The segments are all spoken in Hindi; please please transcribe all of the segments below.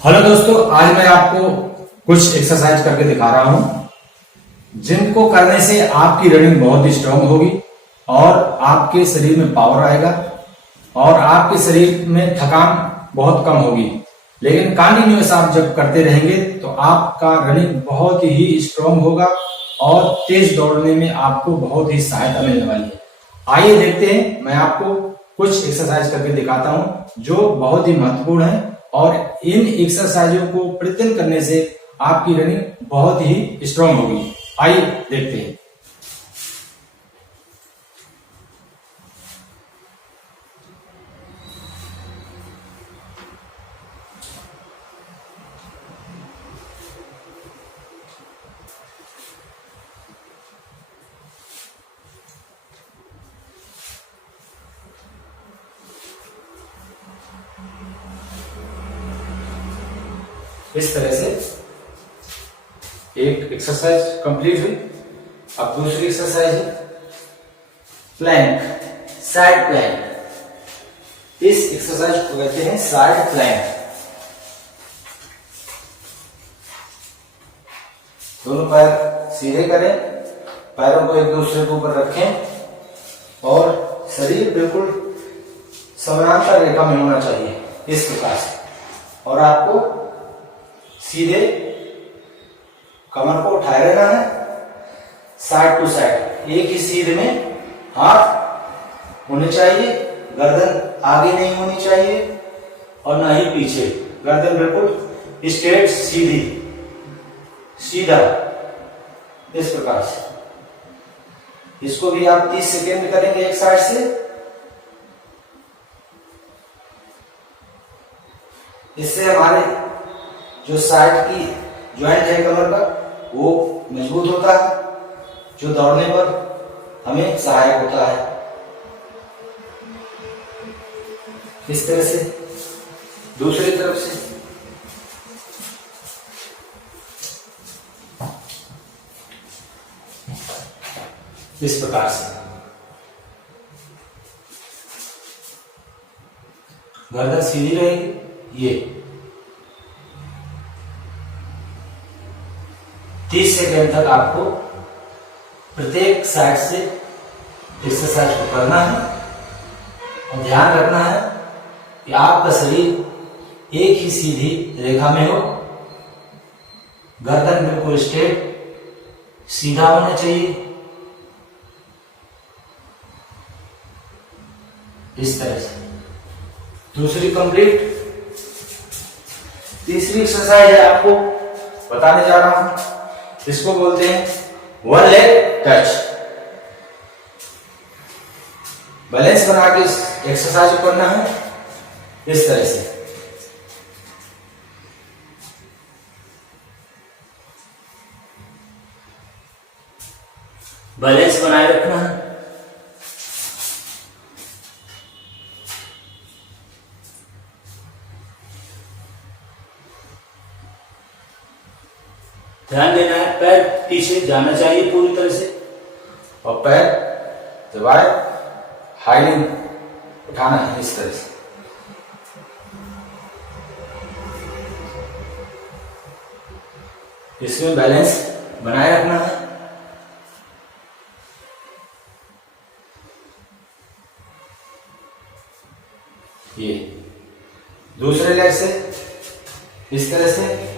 हेलो दोस्तों, आज मैं आपको कुछ एक्सरसाइज करके दिखा रहा हूं जिनको करने से आपकी रनिंग बहुत ही स्ट्रांग होगी और आपके शरीर में पावर आएगा और आपके शरीर में थकान बहुत कम होगी। लेकिन कंटिन्यूअस आप जब करते रहेंगे तो आपका रनिंग बहुत ही स्ट्रांग होगा और तेज दौड़ने में आपको बहुत ही सहायता मिलने वाली है। आइए देखते हैं, मैं आपको कुछ एक्सरसाइज करके दिखाता हूं जो बहुत ही महत्वपूर्ण है और इन एक्सरसाइजों को प्रतिदिन करने से आपकी रनिंग बहुत ही स्ट्रांग होगी। आइए देखते हैं। इस तरह से एक एक्सरसाइज कंप्लीट हुई। अब दूसरी एक्सरसाइज है प्लैंक, साइड प्लैंक। इस एक्सरसाइज को कहते हैं साइड प्लैंक। दोनों पैर सीधे करें, पैरों को एक दूसरे के ऊपर रखें और शरीर बिल्कुल समानांतर रेखा में होना चाहिए इस प्रकार से। और आपको सीधे कमर को उठाए रहना है साइड टू साइड। एक ही सीध में हाथ होने चाहिए, गर्दन आगे नहीं होनी चाहिए और ना ही पीछे। गर्दन बिल्कुल स्ट्रेट सीधी सीधा इस प्रकार से। इसको भी आप 30 सेकेंड करेंगे एक साइड से। इससे हमारे जो साइड की ज्वाइंट है कमर का वो मजबूत होता है, जो दौड़ने पर हमें सहायक होता है। इस तरह से दूसरी तरफ से इस प्रकार से गर्दन सीधी रहेगी। ये 30 सेकेंड तक आपको प्रत्येक साइड से एक्सरसाइज को करना है और ध्यान रखना है कि आपका शरीर एक ही सीधी रेखा में हो, गर्दन बिल्कुल स्ट्रेट सीधा होना चाहिए इस तरह से। दूसरी कंप्लीट। तीसरी एक्सरसाइज है आपको बताने जा रहा हूं, इसको बोलते हैं वन लेग टच। बैलेंस बना के एक्सरसाइज करना है इस तरह से। बैलेंस बनाए रखना है। ध्यान देना है, पैर पीछे जाना चाहिए पूरी तरह से और पैर दबाए हाइलिंग उठाना है इस तरह से। इसमें बैलेंस बनाए रखना है। ये दूसरे लेग से इस तरह से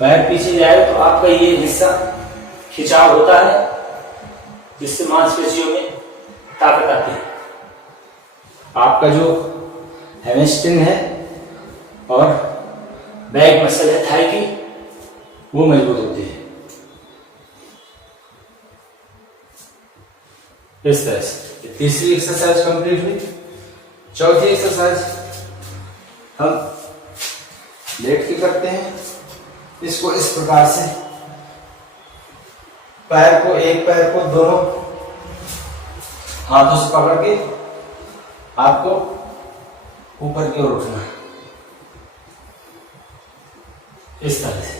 पैर पीछे जाए तो आपका ये हिस्सा खिंचाव होता है, जिससे मांसपेशियों में ताकत आती है। आपका जो हैमस्ट्रिंग है और बैक मसल है थाई की, वो मजबूत होती है इस तरह से। तीसरी एक्सरसाइज कंप्लीट हुई। चौथी एक्सरसाइज हम लेट के करते हैं। इसको इस प्रकार से पैर को, एक पैर को दोनों हाथों से पकड़ के आपको ऊपर की ओर उठना है, इस तरह से।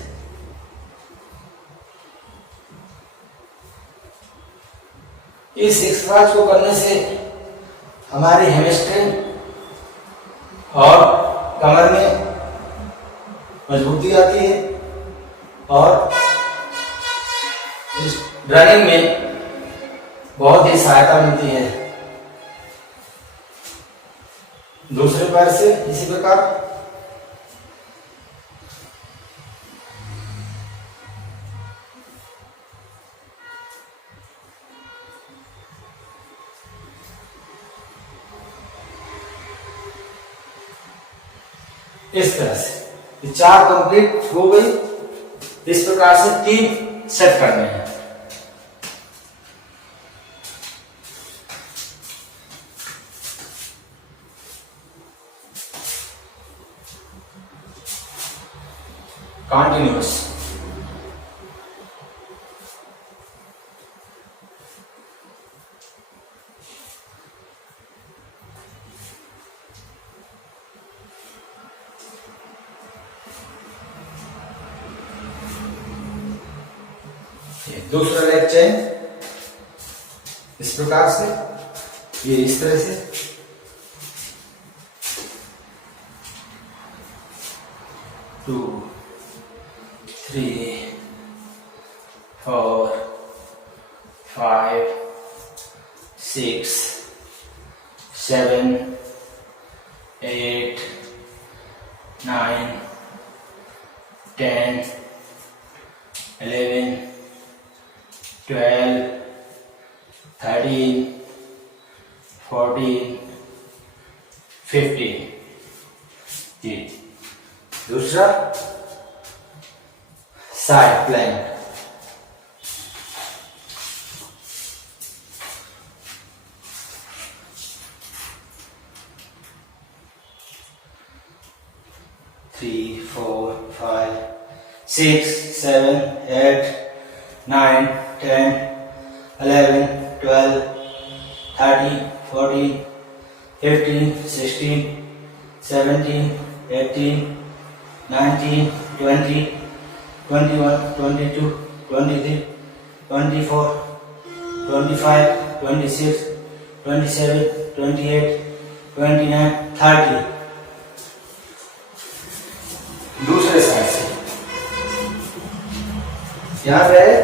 इस एक्सरसाइज को करने से हमारी हैमस्ट्रिंग और कमर में मजबूती आती है और इस रनिंग में बहुत ही सहायता मिलती है। दूसरे पैर से इसी प्रकार इस तरह से 4 कंप्लीट हो गई। इस प्रकार से 3 सेट करने हैं। कंटिन्यूअस। दूसरा लेग चेन इस प्रकार से, ये इस तरह से, टू 3 4 5 6 7 8 9 10 11 12 13 14 15। जी, दूसरा साइड प्लैंक। थ्री 4 5 6 7 8 9 10 11 12 13 14 15 16 17 18 19 20 21 22 23 24 25 26 27 28 29 30। दूसरे साइड से याद रहे,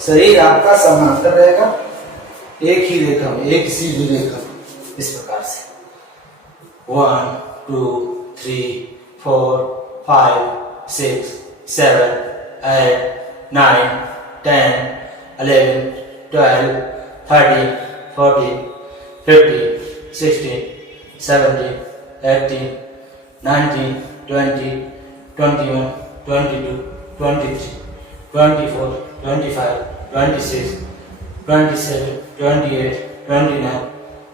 शरीर आपका समांतर रहेगा, एक ही रेखा में, एक सीधी रेखा में, इस प्रकार से 1 2 3 4 5 6 7 8 9 10 11 12 13 14 15 16 17 18 19 20 21 22 23 24 25 26 27 28 29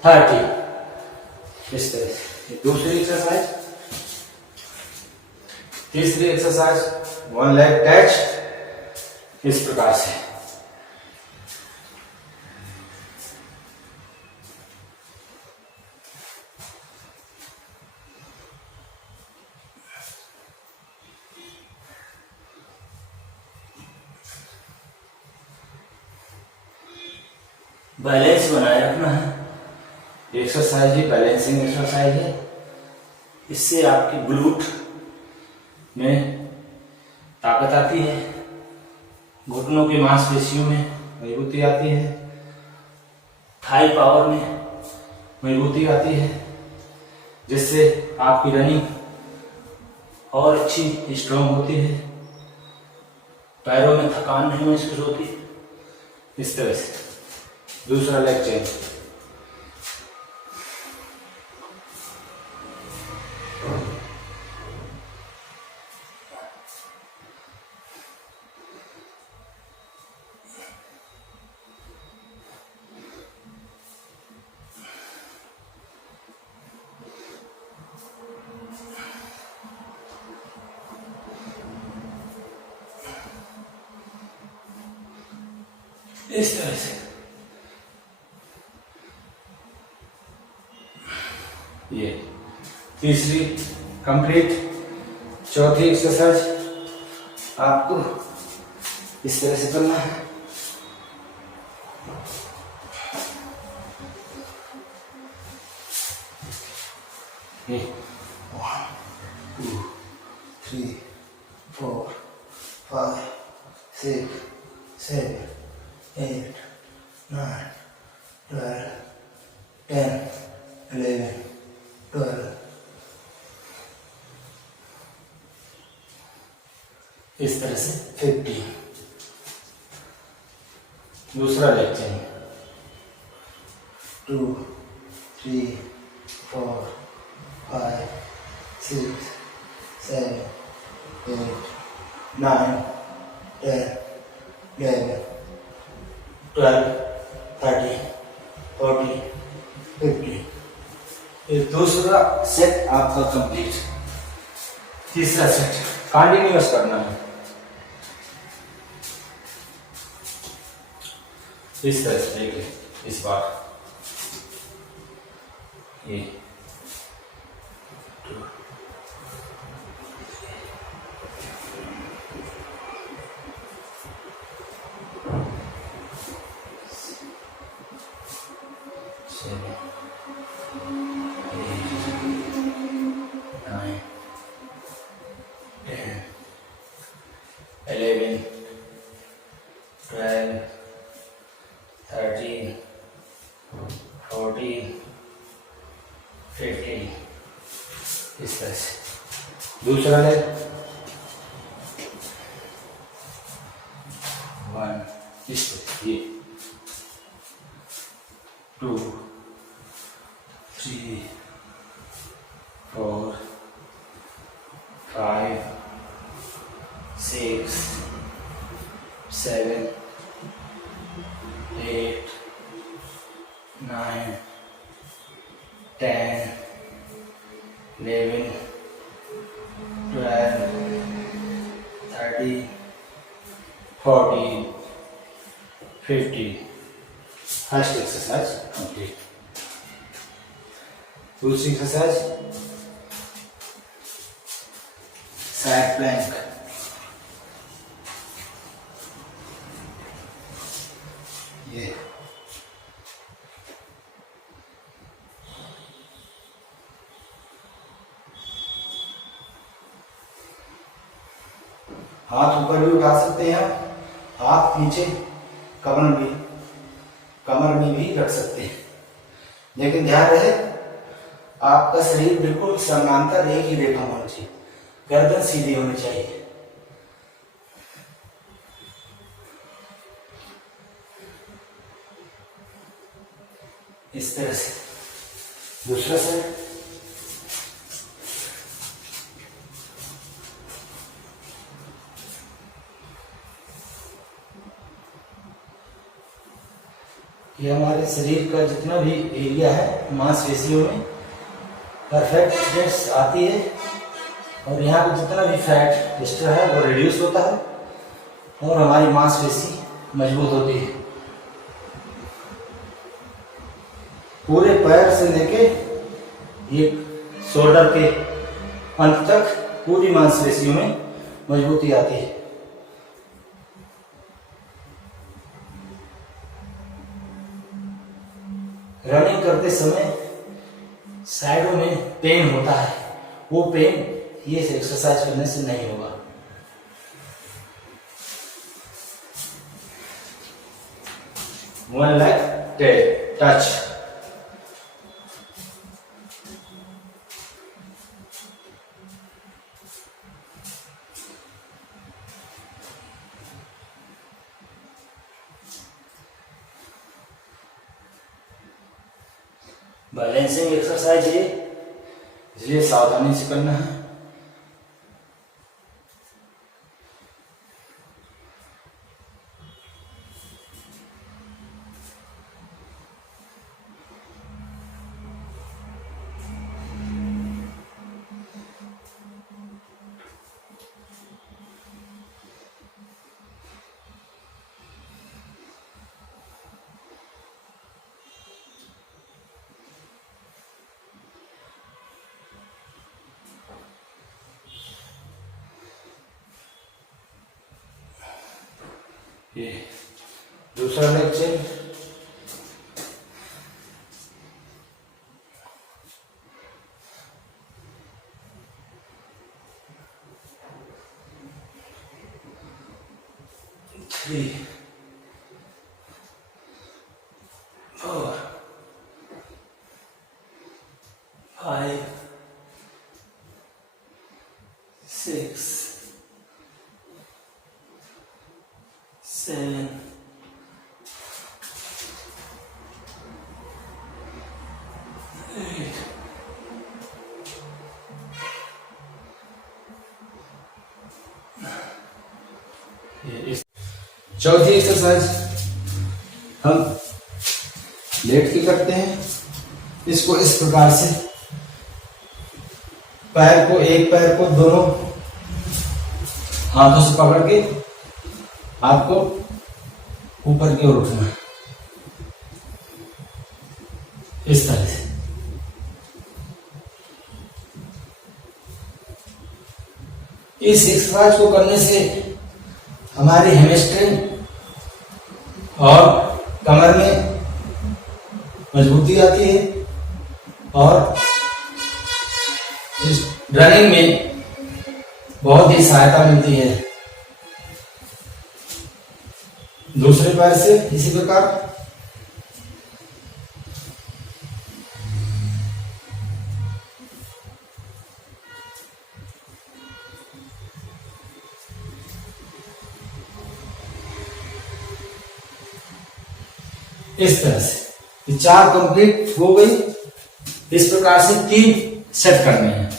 30। इस तरह से दूसरी एक्सरसाइज। तीसरी एक्सरसाइज 1 लेग टच, इस प्रकार से। बैलेंस बनाए रखना है। एक्सरसाइज ही बैलेंसिंग एक्सरसाइज है। इससे आपकी ग्लूट में ताकत आती है, घुटनों की मांसपेशियों में मजबूती आती है, थाई पावर में मजबूती आती है, जिससे आपकी रनिंग और अच्छी स्ट्रॉन्ग होती है, पैरों में थकान नहीं महसूस होती। इस तरह से दूसरा लेग चेन। इस तरह से ये तीसरी कंप्लीट। चौथी एक्सरसाइज आपको इस तरह से करना है। ये 1 2 3 4 5 6 7 8 9 12 10 11 12। इस तरह से 50। दूसरा लेग चाहिए। 2 3 4 5 6 7 8 9 10 11 12 13 14 15। ये दूसरा सेट आपका कंप्लीट। तीसरा सेट कंटिन्यूअस करना है इस तरह से। देखिए इस बार ये 2 7 8 9 10 11 12 13 14 15। इस तरह से। दूसरा है 1 इस तरह, ये 2 3 4 5 6 7 8 9 10 11 12 13 14 15। First exercise complete. दूसरी एक्सरसाइज साइड प्लैंक। ये हाथ ऊपर भी उठा सकते हैं, हाथ नीचे कमर में भी रख सकते हैं, लेकिन ध्यान रहे आपका शरीर बिल्कुल समानांतर एक ही रेखा होना चाहिए, गर्दन सीधी होनी चाहिए। इस तरह से। दूसरा साइड ये हमारे शरीर का जितना भी एरिया है मांसपेशियों में परफेक्ट फिटनेस आती है, और यहाँ पे जितना भी फैट एक्स्ट्रा है वो रिड्यूस होता है और हमारी मांसपेशी मजबूत होती है। पूरे पैर से लेके ये शोल्डर के अंत तक पूरी मांसपेशियों में मजबूती आती है। रनिंग करते समय साइडों में पेन होता है, वो पेन ये एक्सरसाइज करने से नहीं होगा। One leg touch. Balancing exercise है, इसलिए सावधानी से करना है। ये दूसरा leg change. Three, four, five, six, seven, eight, इस चौथी एक्सरसाइज हम लेट के करते हैं। इसको इस प्रकार से एक पैर को दोनों हाथों से पकड़ के आपको ऊपर की ओर उठना है, इस तरह से। इस एक्सरसाइज को करने से हमारी हैमस्ट्रिंग और कमर में मजबूती आती है और इस रनिंग में बहुत ही सहायता मिलती है। दूसरे पैर से इसी प्रकार इस तरह से 4 कंप्लीट हो गई। इस प्रकार से 3 सेट करने हैं।